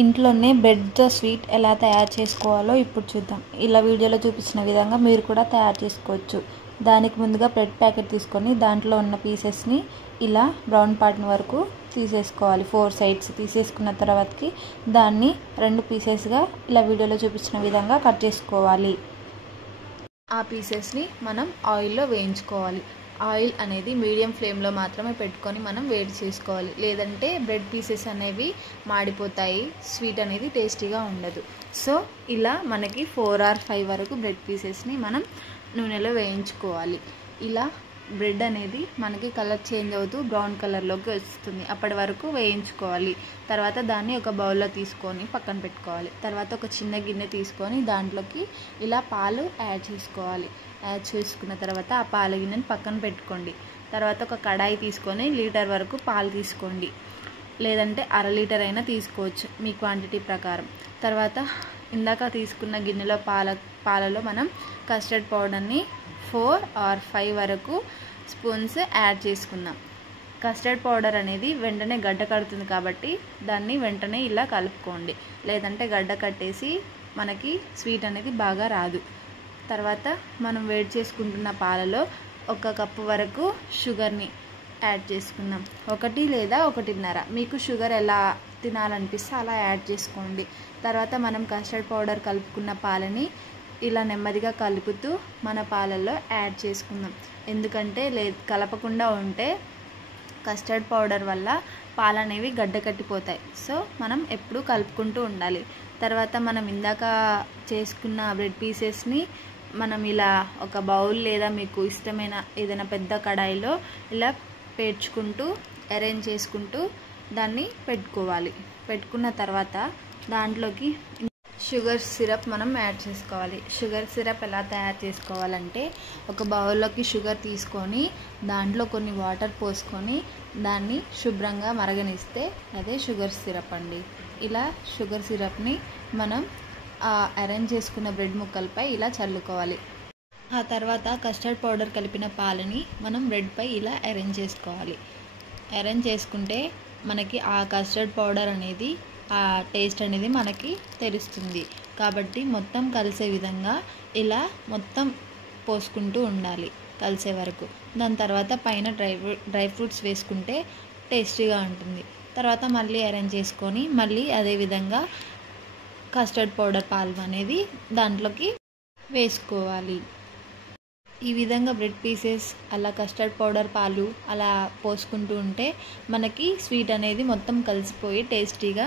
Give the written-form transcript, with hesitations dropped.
ఇంట్లోనే బ్రెడ్‌తో స్వీట్ ఎలా తయారు చేసుకోవాలో ఇప్పుడు చూద్దాం. ఇలా వీడియోలో చూపించిన విధంగా మీరు కూడా తయారు చేసుకోవచ్చు. దానికి ముందుగా బ్రెడ్ ప్యాకెట్ తీసుకొని దాంట్లో ఉన్న పీసెస్ని ఇలా బ్రౌన్ పార్ట్ వరకు తీసేసుకోవాలి. 4 సైడ్స్ తీసేసుకున్న తర్వాతకి దాన్ని 2 పీసెస్గా ఇలా వీడియోలో చూపించిన విధంగా కట్ చేసుకోవాలి. ఆ పీసెస్ని మనం ఆయిల్లో వేయించుకోవాలి. ఆయిల్ అనేది మీడియం ఫ్లేమ్లో మాత్రమే పెట్టుకొని మనం వేడి చేసుకోవాలి. లేదంటే బ్రెడ్ పీసెస్ అనేవి మాడిపోతాయి, స్వీట్ అనేది టేస్టీగా ఉండదు. సో ఇలా మనకి 4 or 5 వరకు బ్రెడ్ పీసెస్ని మనం నూనెలో వేయించుకోవాలి. ఇలా బ్రెడ్ అనేది మనకి కలర్ చేంజ్ అవుతూ బ్రౌన్ కలర్లోకి వస్తుంది. అప్పటి వరకు వేయించుకోవాలి. తర్వాత దాన్ని ఒక బౌల్లో తీసుకొని పక్కన పెట్టుకోవాలి. తర్వాత ఒక చిన్న గిన్నె తీసుకొని దాంట్లోకి ఇలా పాలు యాడ్ చేసుకోవాలి. యాడ్ చేసుకున్న తర్వాత ఆ పాల గిన్నెని పక్కన పెట్టుకోండి. తర్వాత ఒక కడాయి తీసుకొని లీటర్ వరకు పాలు తీసుకోండి. లేదంటే 1/2 లీటర్ అయినా తీసుకోవచ్చు మీ క్వాంటిటీ ప్రకారం. తర్వాత ఇందాక తీసుకున్న గిన్నెలో పాలలో మనం కస్టర్డ్ పౌడర్ని 4 or 5 వరకు స్పూన్స్ యాడ్ చేసుకుందాం. కస్టర్డ్ పౌడర్ అనేది వెంటనే గడ్డ కడుతుంది కాబట్టి దాన్ని వెంటనే ఇలా కలుపుకోండి. లేదంటే గడ్డ కట్టేసి మనకి స్వీట్ అనేది బాగా రాదు. తర్వాత మనం వేడి చేసుకుంటున్న పాలలో 1 కప్పు వరకు షుగర్ని యాడ్ చేసుకుందాం. 1 లేదా 1.5 మీకు షుగర్ ఎలా తినాలనిపిస్తే అలా యాడ్ చేసుకోండి. తర్వాత మనం కస్టర్డ్ పౌడర్ కలుపుకున్న పాలని ఇలా నెమ్మదిగా కలుపుతూ మన పాలల్లో యాడ్ చేసుకుందాం. ఎందుకంటే కలపకుండా ఉంటే కస్టర్డ్ పౌడర్ వల్ల పాలు అనేవి గడ్డ కట్టిపోతాయి. సో మనం ఎప్పుడూ కలుపుకుంటూ ఉండాలి. తర్వాత మనం ఇందాక చేసుకున్న బ్రెడ్ పీసెస్ని మనం ఇలా ఒక బౌల్ లేదా మీకు ఇష్టమైన ఏదైనా పెద్ద కడాయిలో ఇలా పేర్చుకుంటూ అరేంజ్ చేసుకుంటూ దాన్ని పెట్టుకోవాలి. పెట్టుకున్న తర్వాత దాంట్లోకి షుగర్ సిరప్ మనం యాడ్ చేసుకోవాలి. షుగర్ సిరప్ ఎలా తయారు చేసుకోవాలంటే ఒక బౌల్లోకి షుగర్ తీసుకొని దాంట్లో కొన్ని వాటర్ పోసుకొని దాన్ని శుభ్రంగా మరగనిస్తే అదే షుగర్ సిరప్ అండి. ఇలా షుగర్ సిరప్ని మనం అరేంజ్ చేసుకున్న బ్రెడ్ ముక్కలపై ఇలా చల్లుకోవాలి. ఆ తర్వాత కస్టర్డ్ పౌడర్ కలిపిన పాలని మనం బ్రెడ్పై ఇలా అరేంజ్ చేసుకోవాలి. అరేంజ్ చేసుకుంటే మనకి ఆ కస్టర్డ్ పౌడర్ అనేది ఆ టేస్ట్ అనేది మనకి తెలుస్తుంది. కాబట్టి మొత్తం కలిసే విధంగా ఇలా మొత్తం పోసుకుంటూ ఉండాలి కలిసే వరకు. దాని తర్వాత పైన డ్రై ఫ్రూట్స్ వేసుకుంటే టేస్టీగా ఉంటుంది. తర్వాత మళ్ళీ అరేంజ్ చేసుకొని మళ్ళీ అదే విధంగా కస్టర్డ్ పౌడర్ పాలు అనేది దాంట్లోకి వేసుకోవాలి. ఈ విధంగా బ్రెడ్ పీసెస్ అలా కస్టర్డ్ పౌడర్ పాలు అలా పోసుకుంటూ ఉంటే మనకి స్వీట్ అనేది మొత్తం కలిసిపోయి టేస్టీగా